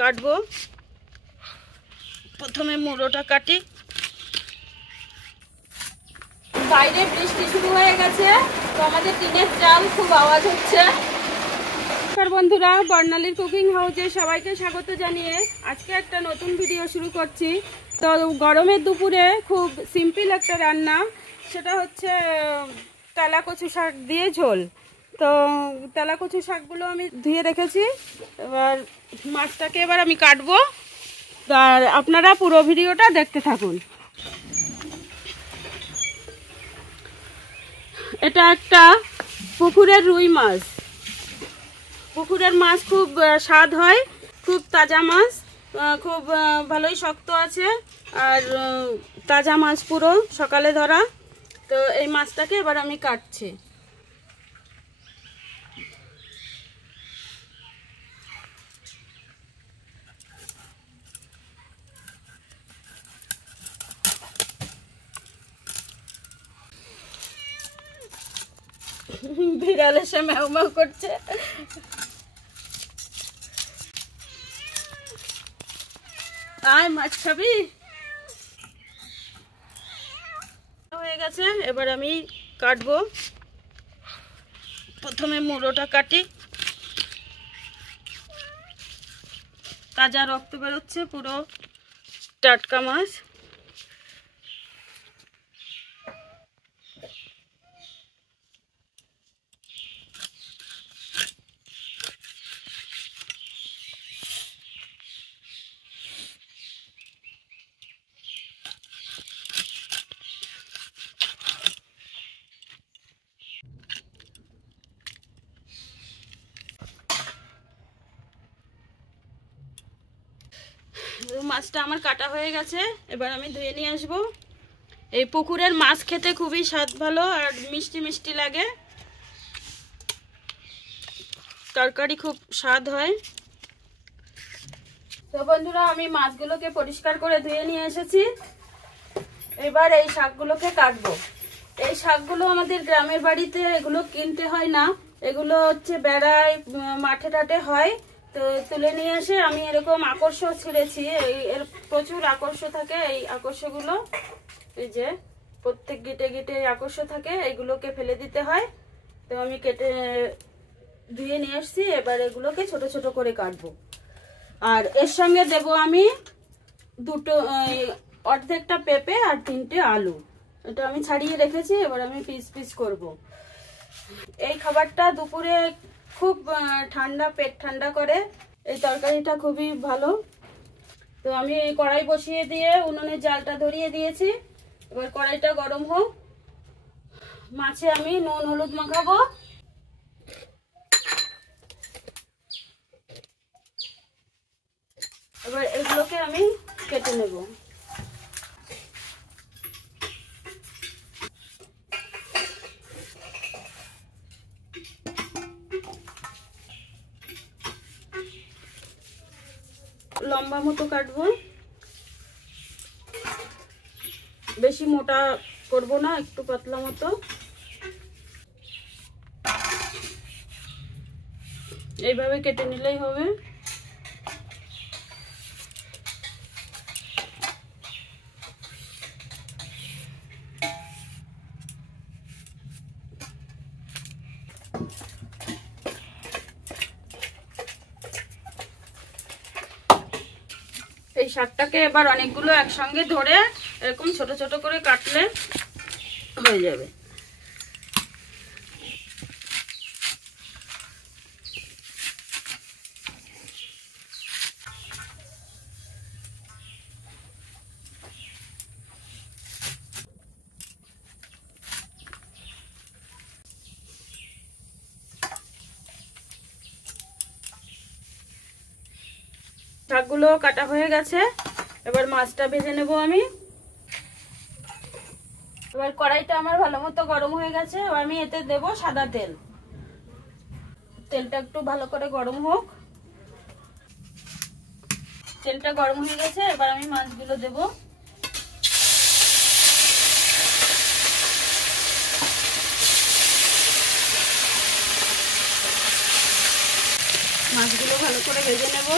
কাটবো। প্রথমে মুড়োটা কাটি। বাইরে বৃষ্টি শুরু হয়ে গেছে, তো আমাদের টিনের চাল খুব আওয়াজ হচ্ছে। বন্ধুরা, বর্ণালীর কুকিং হাউসে সবাইকে স্বাগত জানিয়ে আজকে একটা নতুন ভিডিও শুরু করছি। তো গরমের দুপুরে খুব সিম্পল একটা রান্না, সেটা হচ্ছে তেলা কচু শাক দিয়ে ঝোল। তো তেলা কচু শাকগুলো আমি ধুয়ে রেখেছি, এবার মাছটাকে এবার আমি কাটবো। আর আপনারা পুরো ভিডিওটা দেখতে থাকুন। এটা একটা পুকুরের রুই মাছ। পুকুরের মাছ খুব স্বাদ হয়, খুব তাজা মাছ, খুব ভালোই শক্ত আছে। আর তাজা মাছ, পুরো সকালে ধরা। তো এই মাছটাকে এবার আমি কাটছি। বিড়াল এসে ম্যাও ম্যাও করছে। আয়, মাছ খাবি? হয়ে গেছে, এবার আমি কাটবো। প্রথমে মুড়োটা কাটি। তাজা রক্ত বেরোচ্ছে, পুরো টাটকা মাছ। মাছটা আমার কাটা হয়ে গেছে, এবার আমি ধুয়ে নিয়ে আসবো। এই পুকুরের মাছ খেতে খুবই স্বাদ ভালো আর মিষ্টি মিষ্টি লাগে, তরকারি খুব স্বাদ হয়। তো বন্ধুরা, আমি মাছগুলোকে পরিষ্কার করে ধুয়ে নিয়ে এসেছি। এবার এই শাকগুলোকে কাটবো। এই শাকগুলো আমাদের গ্রামের বাড়িতে এগুলো কিনতে হয় না, এগুলো হচ্ছে বেড়ায় মাঠে টাটে হয়। তো তুলে নিয়ে এসে আমি এরকম আকর্ষ ছিঁড়েছি। এর প্রচুর আকর্ষ থাকে, এই আকর্ষগুলো, এই যে প্রত্যেক গিটে গিটে আকর্ষ থাকে, এইগুলোকে ফেলে দিতে হয়। তো আমি কেটে ধুয়ে নিয়ে এসেছি। এবার এগুলোকে ছোট ছোট করে কাটবো। আর এর সঙ্গে দেব আমি দুটো অর্ধেকটা পেঁপে আর 3টে আলু। এটা আমি ছাড়িয়ে রেখেছি, এবার আমি পিস পিস করব। এই খাবারটা দুপুরে খুব ঠান্ডা, পেট ঠান্ডা করে। এই তরকারিটা খুবই ভালো। তো আমি কড়াই বসিয়ে দিয়ে উনুনের জালটা ধরিয়ে দিয়েছি। এবার কড়াইটা গরম হোক। মাছে আমি নুন হলুদ মাখাবো। এবার এগুলোকে আমি কেটে নেব। লম্বা মতো কাটবো, বেশি মোটা করব না, একটু পাতলা মতো। এইভাবে কেটে নিলেই হবে। এই শাকটাকে এবার অনেকগুলো একসঙ্গে ধরে এরকম ছোট ছোট করে কাটলে হয়ে যাবে। শাকগুলো কাটা হয়ে গেছে, এবার মাছটা ভেজে নেব আমি। এবার কড়াইটা আমার ভালো মতো গরম হয়ে গেছে, এবার আমি এতে দেব সাদা তেল। তেলটা একটু ভালো করে গরম হোক। তেলটা গরম হয়ে গেছে, এবার আমি মাছগুলো দেব। মাছগুলো ভালো করে ভেজে নেব।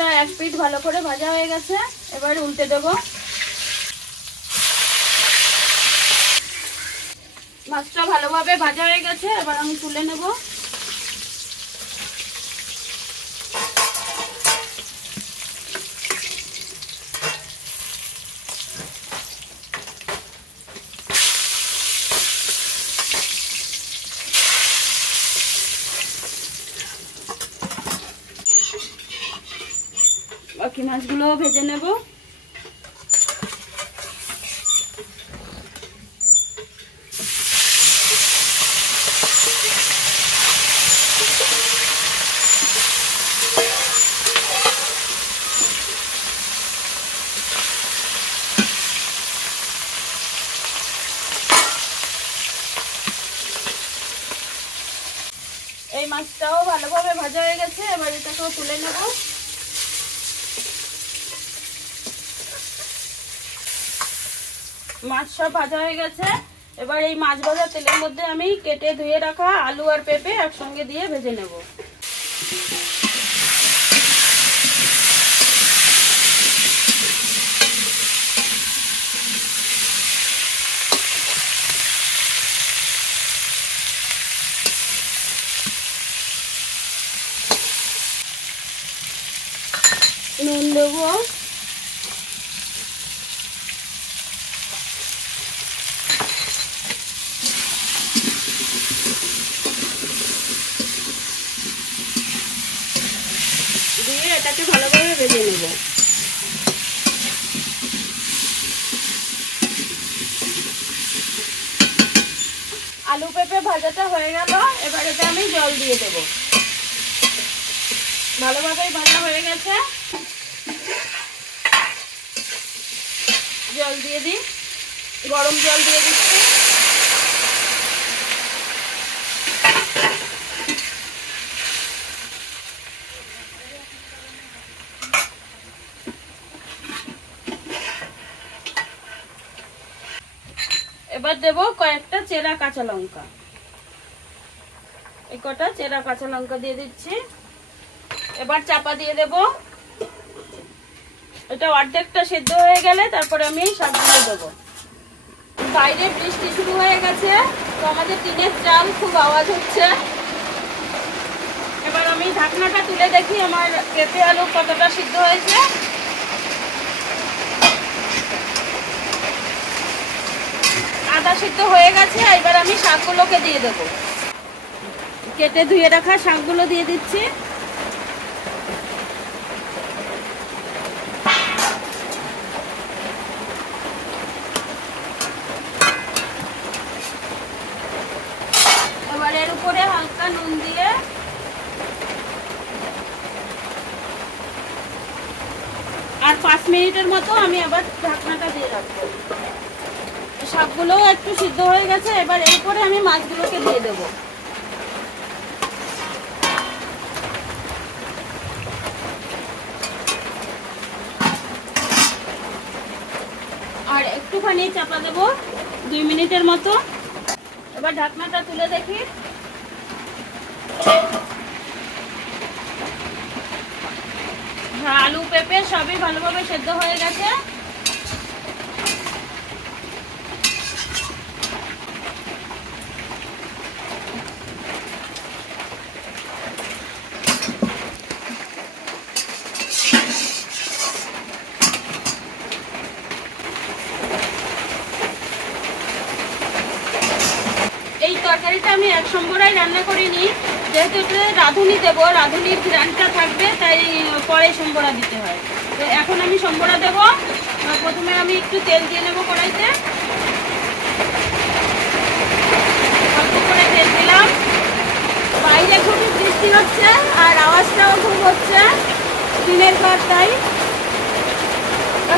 মাছটা এক পিঠ ভালো করে ভাজা হয়ে গেছে, এবার উল্টে দেব। মাছটা ভালোভাবে ভাজা হয়ে গেছে, এবার আমি তুলে নেব। বাকি মাছগুলো ভেজে নেব। এই মাছটাও ভালোভাবে ভাজা হয়ে গেছে, এবার এটাকেও তুলে নেব। মাছ সব ভাজা হয়ে গেছে, এবার এই মাছ ভাজা তেলের মধ্যে আমি কেটে ধুয়ে রাখা আলু আর পেঁপে একসঙ্গে দিয়ে ভেজে নেব। নুন দেবো, দিয়ে এটাকে ভালোভাবে ভেজে নেব। আলু পেঁপে ভাজাটা হয়ে গেল, এবার এটা আমি জল দিয়ে দেব। ভালোভাবেই ভাজা হয়ে গেছে, জল দিয়ে দিই। গরম জল দিয়ে দিচ্ছি। এবার দেব কয়েকটা চেরা কাঁচা লঙ্কা। এই কটা চেরা কাঁচা লঙ্কা দিয়ে দিচ্ছি। এবার চাপা দিয়ে দেব। এটা অর্ধেকটা সেদ্ধ হয়ে গেলে তারপরে আমি শাকগুলো দেবো। বাইরে বৃষ্টি শুরু হয়ে গেছে, তো আমাদের টিনের চাল খুব আওয়াজ হচ্ছে। এবার আমি ঢাকনাটা তুলে দেখি আমার পেঁপে আলু কতটা সিদ্ধ হয়েছে। আধা সিদ্ধ হয়ে গেছে, এবার আমি শাকগুলোকে দিয়ে দেবো। কেটে ধুয়ে রাখা শাকগুলো দিয়ে দিচ্ছি। এবার এর উপরে হালকা নুন দিয়ে আর 5 মিনিটের মতো আমি আবার ঢাকনাটা দিয়ে রাখবো। শাকগুলোও একটু সিদ্ধ হয়ে গেছে, এবার এর উপরে আমি মাছগুলোকে দিয়ে দেবো। আর একটুখানি চাপা দেবো 2 মিনিটের মতো। এবার ঢাকনাটা তুলে দেখি। হ্যাঁ, আলু পেঁপে সবই ভালোভাবে সেদ্ধ হয়ে গেছে। এই তরকারিটা আমি এক সম্বরাই রান্না করিনি, যেহেতু এটা রাঁধুনি দেবো, রাঁধুনির ঘ্রাণটা থাকবে, তাই পরে সম্বরা দিতে হয়। তো এখন আমি সম্বরা দেবো। প্রথমে আমি একটু তেল দিয়ে নেবো কড়াইতে। অল্প করে তেল দিলাম। বাইরে খুবই বৃষ্টি হচ্ছে আর আওয়াজটাও খুব হচ্ছে দিনের পর, তাই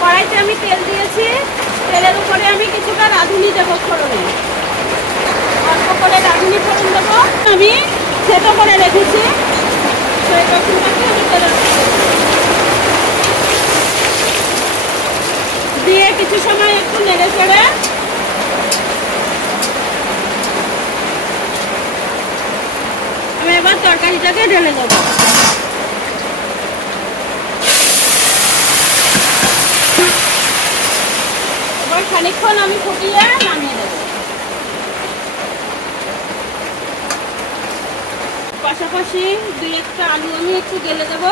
কড়াইতে আমি তেল দিয়েছি। তেলের উপরে আমি কিছুটা রাঁধুনি দেবো ফোড়নে। অল্প করে রাঁধুনি ফোড়ন দেবো। আমি সেটা করে রেখেছি, সেই রসুনটাকে আমি তেলে দিয়ে কিছু সময় একটু নেড়ে চেড়ে আমি এবার তরকারিটাকে ঢেলে দেবো। এবার খানিকক্ষণ আমি ফুটিয়ে নামিয়ে দেবো। পাশাপাশি 2-1টা আলু আমি একটু গেলে দেবো।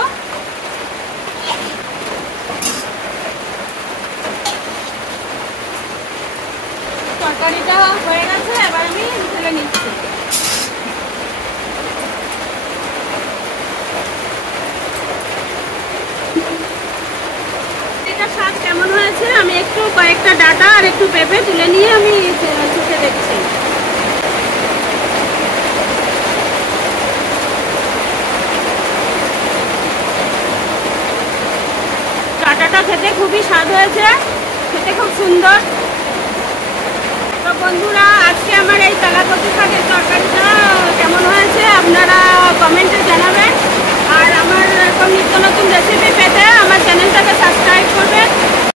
তরকারিটা হয়ে গেছে, এবার আমি ঢেলে নিচ্ছি। এটা স্বাদ কেমন হয়েছে আমি একটু কয়েকটা ডাটা আর একটু পেঁপে তুলে নিয়ে আমি চোখে দেখছি। ডাটাটা খেতে খুবই স্বাদ হয়েছে, খেতে খুব সুন্দর। তো বন্ধুরা, আজকে আমার এই তেলাকচি শাকের তরকারিটা কেমন হয়েছে আপনারা কমেন্ট